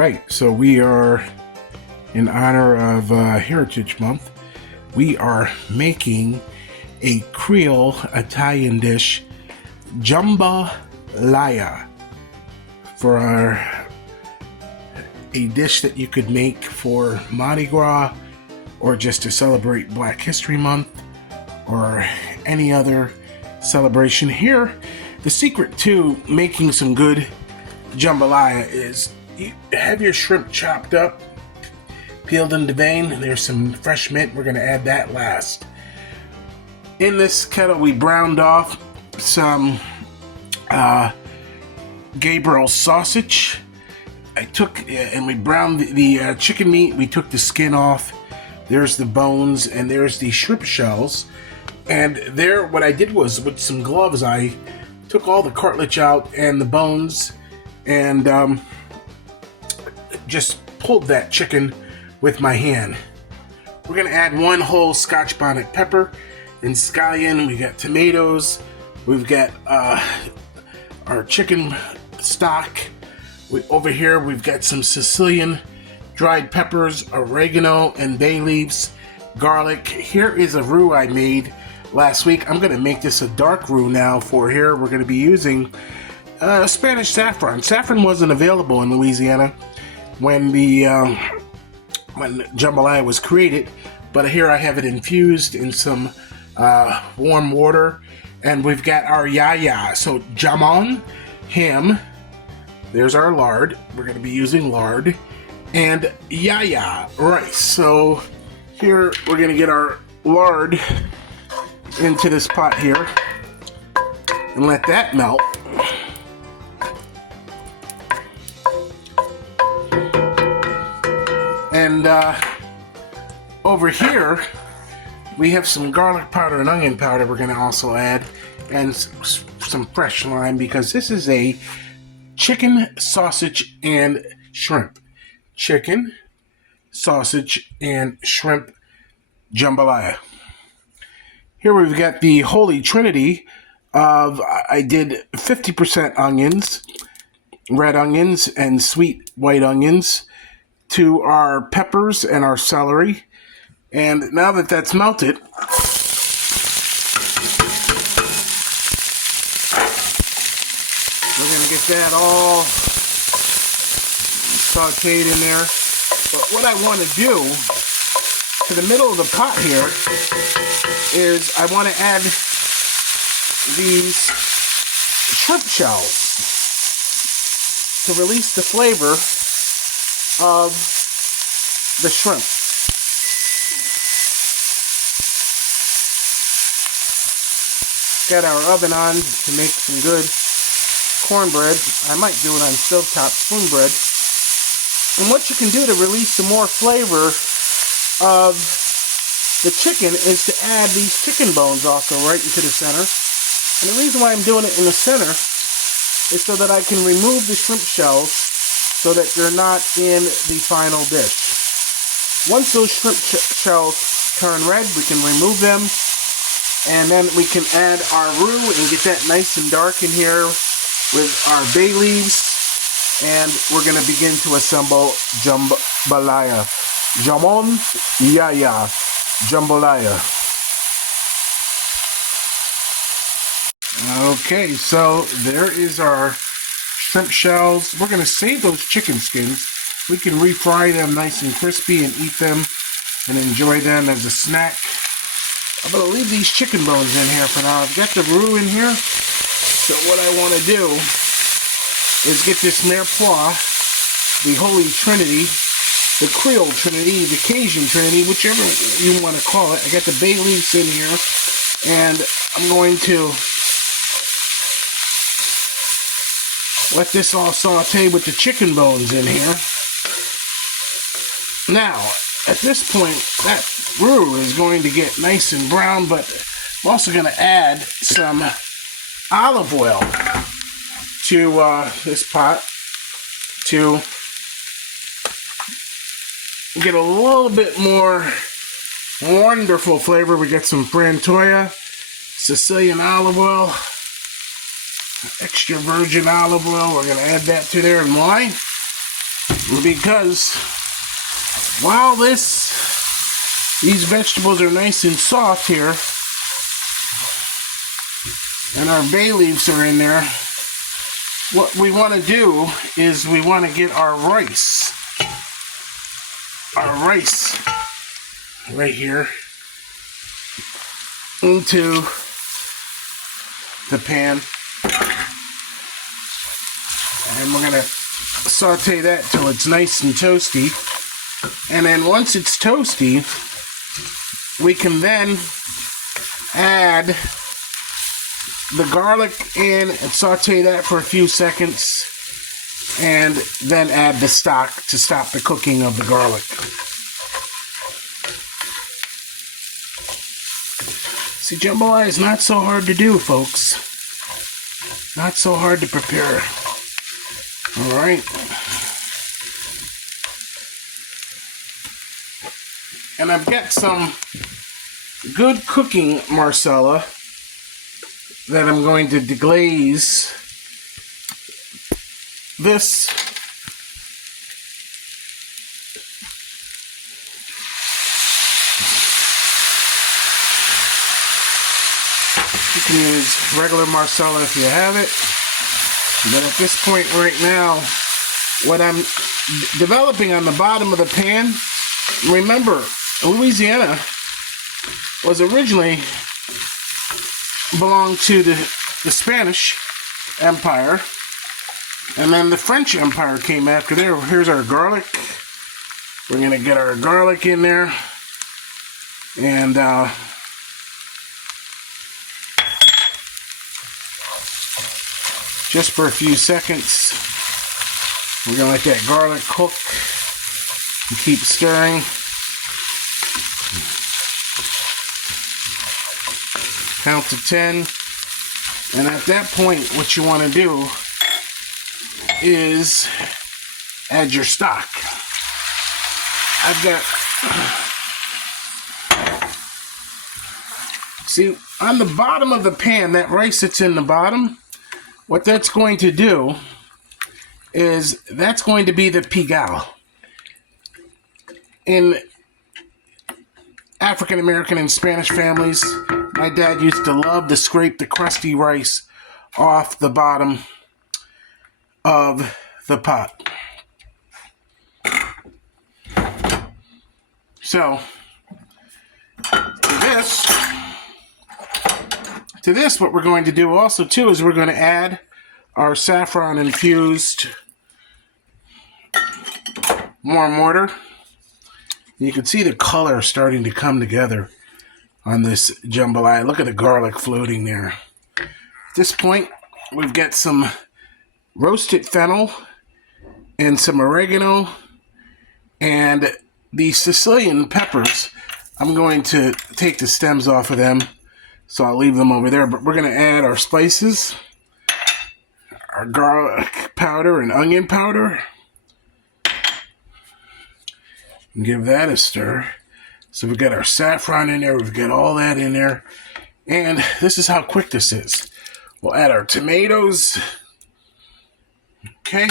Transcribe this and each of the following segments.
Alright, so we are, in honor of Heritage Month, we are making a Creole Italian dish, Jambalaya, for a dish that you could make for Mardi Gras, or just to celebrate Black History Month, or any other celebration. Here, the secret to making some good jambalaya is you have your shrimp chopped up, peeled and deveined. There's some fresh mint. We're going to add that last. In this kettle, we browned off some Gabriel sausage. I took and we browned the chicken meat. We took the skin off. There's the bones, and there's the shrimp shells. And there, what I did was, with some gloves, I took all the cartilage out and the bones, and just pulled that chicken with my hand. We're gonna add one whole Scotch bonnet pepper and scallion. We got tomatoes. We've got our chicken stock. Over here, we've got some Sicilian dried peppers, oregano, and bay leaves, garlic. Here is a roux I made last week. I'm going to make this a dark roux now. For here, we're going to be using Spanish saffron. Saffron wasn't available in Louisiana when when jambalaya was created, but here I have it infused in some warm water, and we've got our yaya. So jamon, ham. There's our lard. We're going to be using lard. And yaya rice. So here we're going to get our lard into this pot here and let that melt. And over here we have some garlic powder and onion powder we're going to also add, and some fresh lime, because this is a chicken, sausage, and shrimp. Chicken, sausage, and shrimp jambalaya. Here we've got the holy trinity of, I did 50% onions, red onions, and sweet white onions, to our peppers and our celery. And now that that's melted, we're going to get that all sauteed in there. But what I want to do to the middle of the pot here is I want to add these shrimp shells to release the flavor of the shrimp. Got our oven on to make some good cornbread. I might do it on stovetop spoon bread. And what you can do to release some more flavor of the chicken is to add these chicken bones also right into the center. And the reason why I'm doing it in the center is so that I can remove the shrimp shells so that they're not in the final dish. Once those shrimp shells turn red, we can remove them, and then we can add our roux and get that nice and dark in here with our bay leaves. And we're going to begin to assemble jambalaya. Jamon, yaya, jambalaya. Okay, so there is our shrimp shells. We're going to save those chicken skins. We can refry them nice and crispy and eat them and enjoy them as a snack. I'm going to leave these chicken bones in here for now. I've got the roux in here. So what I want to do is get this mirepoix, the Holy Trinity, the Creole Trinity, the Cajun Trinity, whichever you want to call it. I got the bay leaves in here, and I'm going to let this all saute with the chicken bones in here. Now, at this point, that roux is going to get nice and brown, but I'm also going to add some olive oil to this pot to get a little bit more wonderful flavor. We get some Frantoia, Sicilian olive oil, extra virgin olive oil. We're going to add that to there. And why? because while these vegetables are nice and soft here, and our bay leaves are in there, what we want to do is we want to get our rice right here into the pan, and we're going to saute that till it's nice and toasty. And then once it's toasty, we can then add the garlic in and saute that for a few seconds, and then add the stock to stop the cooking of the garlic. See, jambalaya is not so hard to do, folks. Not so hard to prepare. Alright. And I've got some good cooking marsala that I'm going to deglaze this. You can use regular marsala if you have it. But at this point right now, what I'm developing on the bottom of the pan, remember, Louisiana was originally belonged to the Spanish Empire, and then the French Empire came after there. Here's our garlic. We're going to get our garlic in there, and just for a few seconds, we're going to let that garlic cook and keep stirring. Count to 10, and at that point what you want to do is add your stock. I've got, see, on the bottom of the pan, that rice that's in the bottom, what that's going to do is that's going to be the pigal. In African American and Spanish families, my dad used to love to scrape the crusty rice off the bottom of the pot. So, to this, what we're going to do also too is we're going to add our saffron infused mortar. You can see the color starting to come together on this jambalaya. Look at the garlic floating there. At this point, we've got some roasted fennel and some oregano and the Sicilian peppers. I'm going to take the stems off of them, so I'll leave them over there. But we're going to add our spices, our garlic powder and onion powder, and give that a stir. So we've got our saffron in there, we've got all that in there, and this is how quick this is. We'll add our tomatoes. Okay.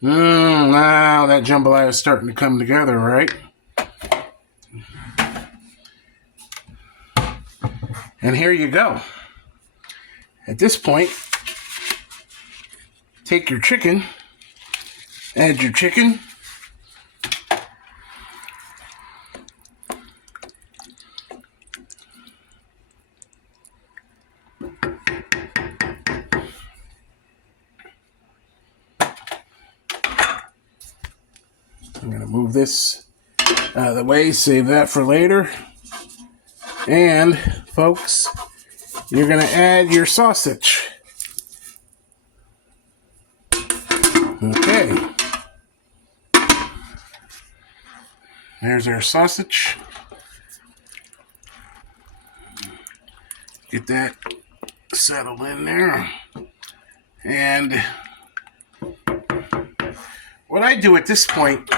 Now that jambalaya is starting to come together, right? And here you go. At this point, take your chicken, add your chicken, I'm going to move this out of the way, save that for later. And, folks, you're going to add your sausage. Okay. There's our sausage. Get that settled in there. And what I do at this point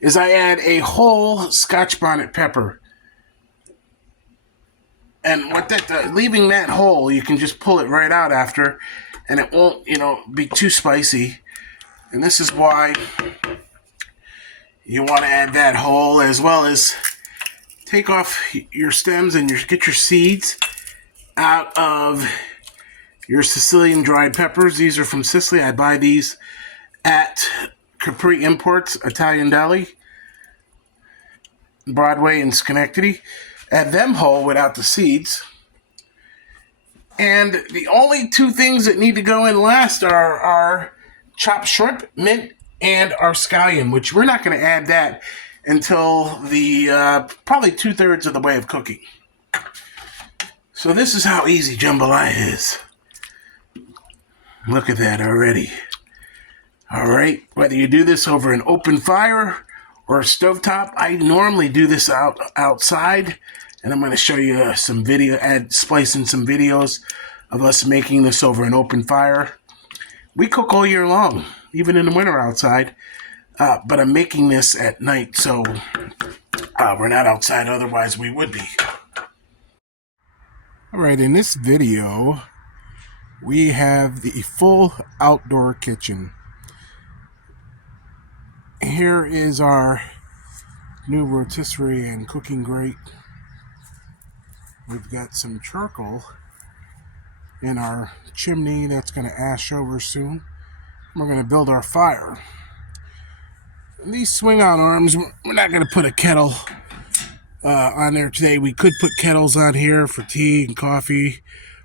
is I add a whole Scotch bonnet pepper. And what that does, leaving that whole, you can just pull it right out after, and it won't, be too spicy. And this is why you want to add that whole, as well as take off your stems and get your seeds out of your Sicilian dried peppers. These are from Sicily. I buy these at Capri Imports, Italian Deli, Broadway and Schenectady. Add them whole without the seeds. And the only two things that need to go in last are our chopped shrimp, mint, and our scallion, which we're not going to add that until the probably 2/3 of the way of cooking. So this is how easy jambalaya is. Look at that already. All right, whether you do this over an open fire or a stovetop, I normally do this outside, and I'm going to show you some video, splice in some videos of us making this over an open fire. We cook all year long, even in the winter outside, but I'm making this at night, so we're not outside, otherwise we would be. All right, in this video, we have the full outdoor kitchen. Here is our new rotisserie and cooking grate. We've got some charcoal in our chimney that's going to ash over soon. We're going to build our fire. And these swing-out arms, we're not going to put a kettle on there today. We could put kettles on here for tea and coffee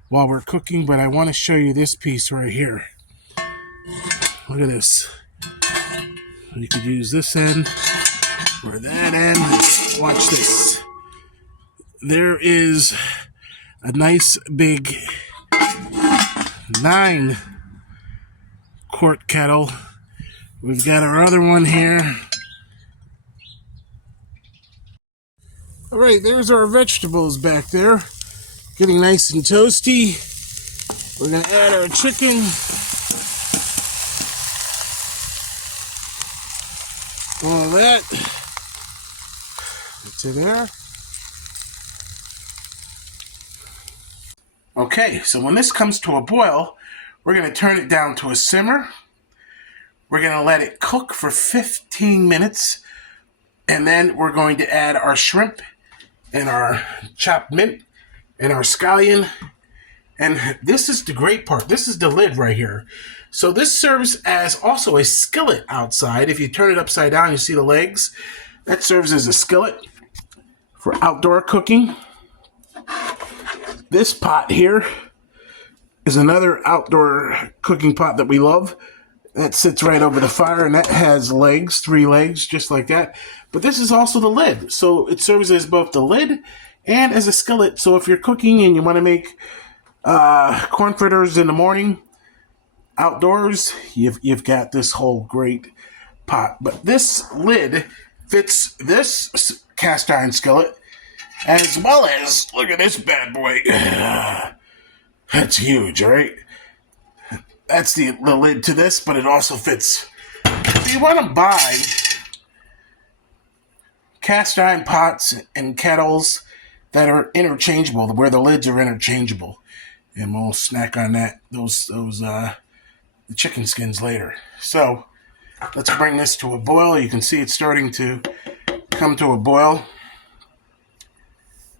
while we're cooking, but I want to show you this piece right here. Look at this. You could use this end or that end. Watch this. There is a nice big 9-quart kettle. We've got our other one here. All right, there's our vegetables back there, getting nice and toasty. We're gonna add our chicken. All that. That's it there. Okay, so when this comes to a boil, we're going to turn it down to a simmer. We're going to let it cook for 15 minutes. And then we're going to add our shrimp and our chopped mint and our scallion. And this is the great part. This is the lid right here. So this serves as also a skillet outside. If you turn it upside down, you see the legs. That serves as a skillet for outdoor cooking. This pot here is another outdoor cooking pot that we love. That sits right over the fire, and that has legs, 3 legs, just like that. But this is also the lid. So it serves as both the lid and as a skillet. So if you're cooking and you want to make corn fritters in the morning outdoors, you've got this whole great pot. But this lid fits this cast iron skillet, as well as, look at this bad boy. That's huge, right? That's the lid to this, but it also fits. So you want to buy cast iron pots and kettles that are interchangeable, where the lids are interchangeable. And we'll snack on that, the chicken skins later. So let's bring this to a boil. You can see it's starting to come to a boil.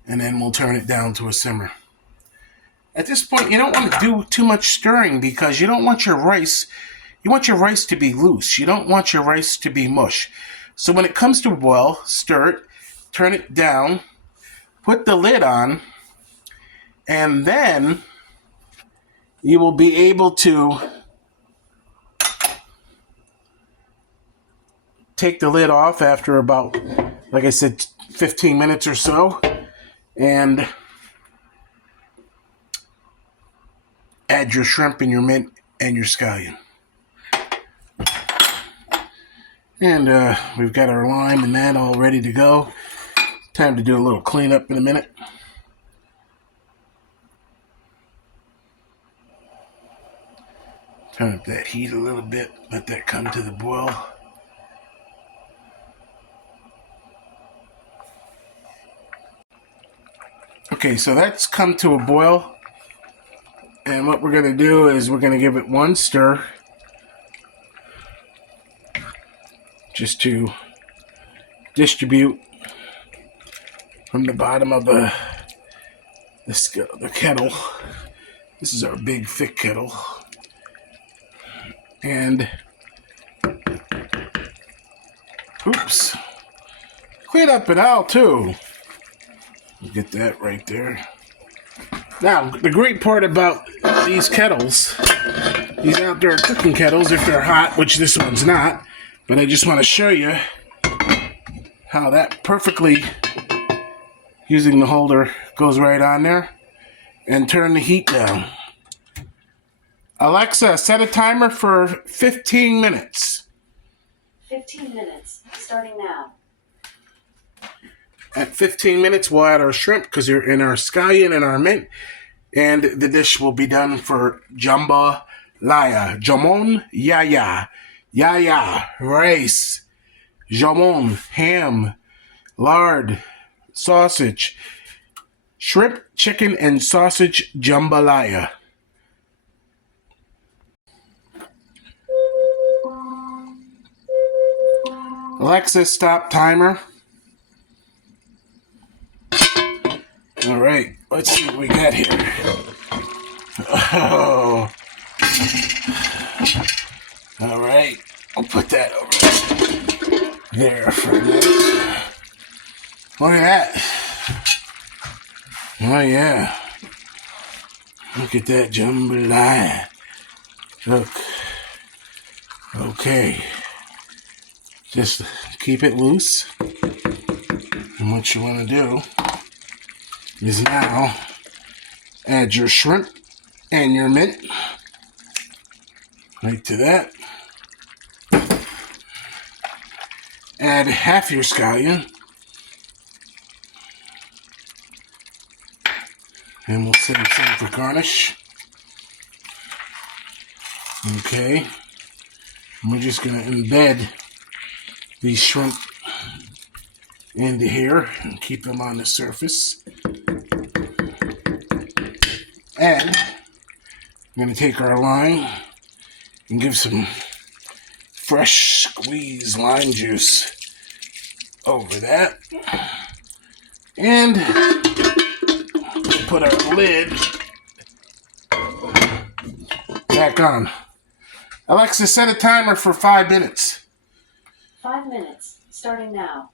And then we'll turn it down to a simmer. At this point, you don't want to do too much stirring because you don't want your rice, you want your rice to be loose. You don't want your rice to be mush. So when it comes to a boil, stir it, turn it down, put the lid on, and then you will be able to take the lid off after about, like I said, 15 minutes or so, and add your shrimp and your mint and your scallion. And we've got our lime and that all ready to go. Time to do a little cleanup in a minute. Turn up that heat a little bit, let that come to the boil. Okay, so that's come to a boil. And what we're going to do is we're going to give it one stir. just to distribute from the bottom of the kettle. This is our big thick kettle. And oops, clean up an aisle too. Get that right there. Now, the great part about these kettles, these outdoor cooking kettles, if they're hot, which this one's not, but I just want to show you how that perfectly, using the holder, goes right on there, and turn the heat down. Alexa, set a timer for 15 minutes. 15 minutes, starting now. At 15 minutes, we'll add our shrimp because they're in our scallion and our mint. And the dish will be done for jambalaya, jamon, yaya, rice, jamon, ham, lard, sausage, shrimp, chicken, and sausage jambalaya. Alexa, stop timer. All right, let's see what we got here. Oh. All right, I'll put that over there for a minute. Look at that. Oh, yeah. Look at that jambalaya. Look. Okay. Just keep it loose. And what you want to do is now add your shrimp and your mint right to that. Add half your scallion. And we'll save some for garnish. Okay. And we're just going to embed these shrimp into here and keep them on the surface. And I'm going to take our lime and give some fresh squeezed lime juice over that. And put our lid back on. Alexa, set a timer for 5 minutes. 5 minutes, starting now.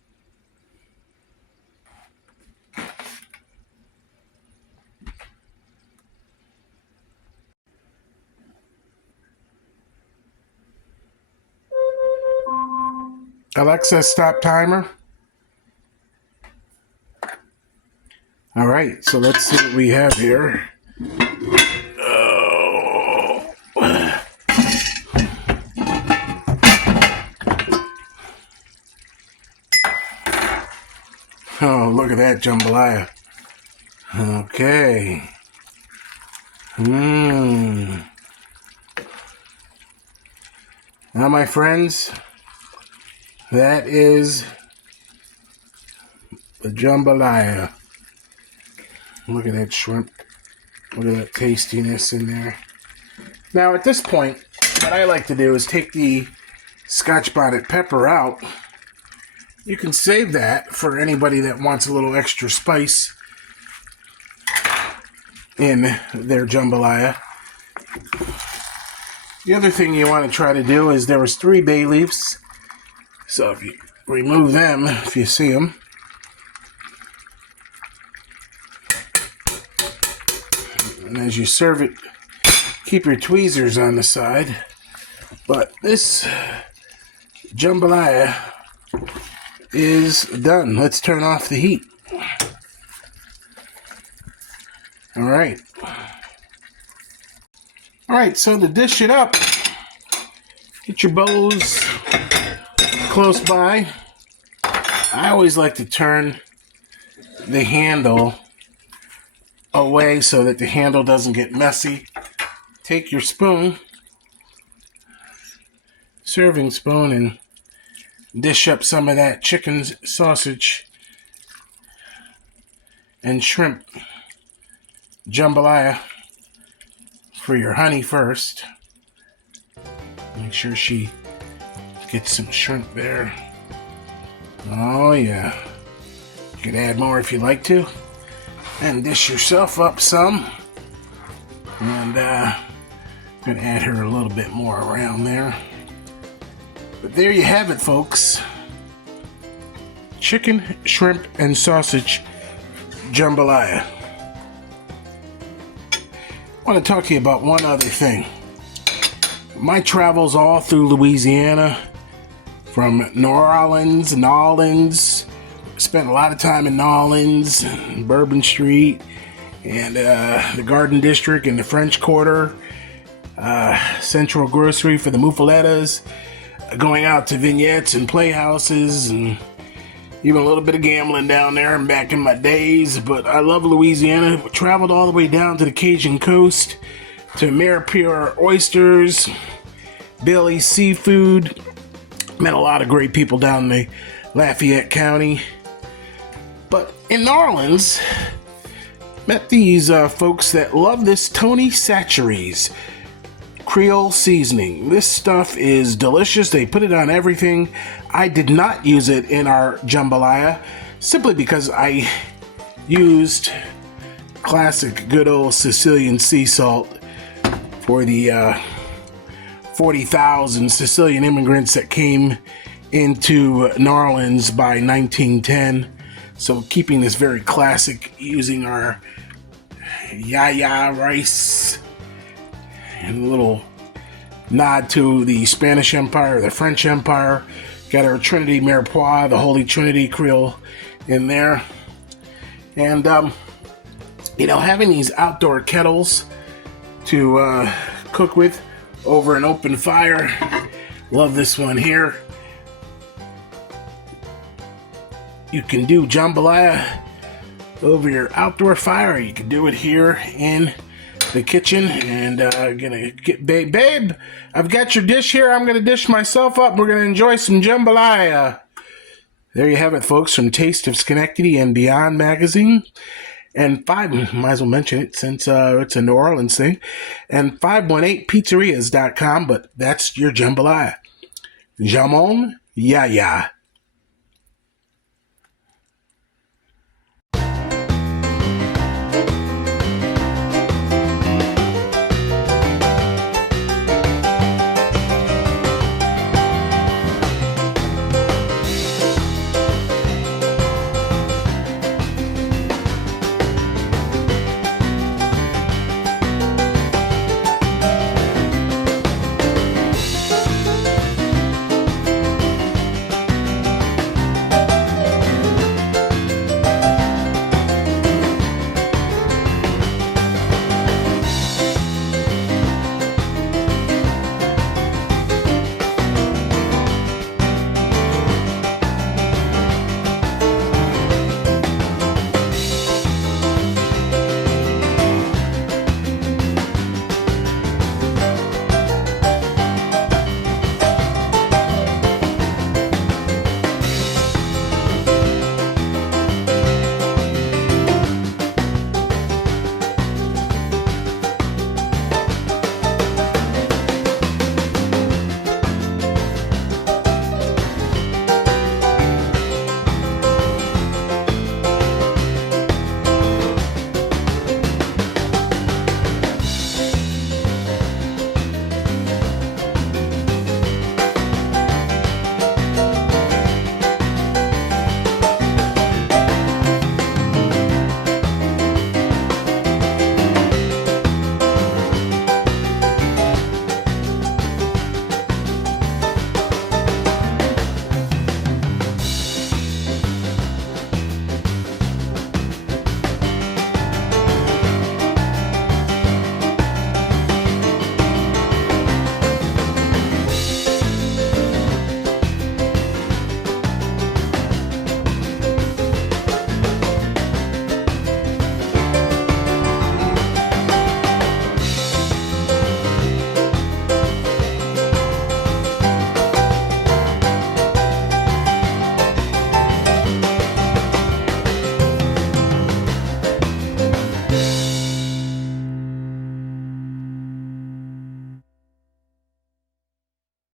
Alexa, stop timer. All right, so let's see what we have here. Oh, look at that jambalaya. Okay. Now, my friends, that is the jambalaya. Look at that shrimp. Look at that tastiness in there. Now, at this point, what I like to do is take the Scotch bonnet pepper out. You can save that for anybody that wants a little extra spice in their jambalaya. The other thing you want to try to do is there was 3 bay leaves. So if you remove them, if you see them, and as you serve it, keep your tweezers on the side. But this jambalaya is done. Let's turn off the heat. All right. All right, so to dish it up, get your bowls close by. I always like to turn the handle away so that the handle doesn't get messy. Take your spoon, serving spoon, and dish up some of that chicken, sausage, and shrimp jambalaya for your honey first. Make sure she get some shrimp there. Oh yeah. You can add more if you like to. And dish yourself up some. And I'm gonna add her a little bit more around there. But there you have it, folks. Chicken, shrimp, and sausage jambalaya. I want to talk to you about one other thing. My travels all through Louisiana, from New Orleans, spent a lot of time in New Orleans, Bourbon Street, and the Garden District and the French Quarter, Central Grocery for the Muffulettas, going out to vignettes and playhouses, and even a little bit of gambling down there and back in my days. But I love Louisiana. Traveled all the way down to the Cajun coast, to Maripure oysters, Bailey's seafood. Met a lot of great people down in the Lafayette County. But in New Orleans, met these folks that love this Tony Chachere's Creole seasoning. This stuff is delicious. They put it on everything. I did not use it in our jambalaya simply because I used classic good old Sicilian sea salt for the 40,000 Sicilian immigrants that came into New Orleans by 1910. So keeping this very classic, using our yaya rice and a little nod to the Spanish Empire, the French Empire. Got our Trinity Mirepoix, the Holy Trinity Creole in there. And, having these outdoor kettles to cook with over an open fire. Love this one here. You can do jambalaya over your outdoor fire. You can do it here in the kitchen. And gonna get babe, I've got your dish here. I'm gonna dish myself up. We're gonna enjoy some jambalaya. There you have it, folks, from Taste of Schenectady and Beyond magazine. And might as well mention it since it's a New Orleans thing. And 518pizzerias.com, but that's your jambalaya. Jamon, ya.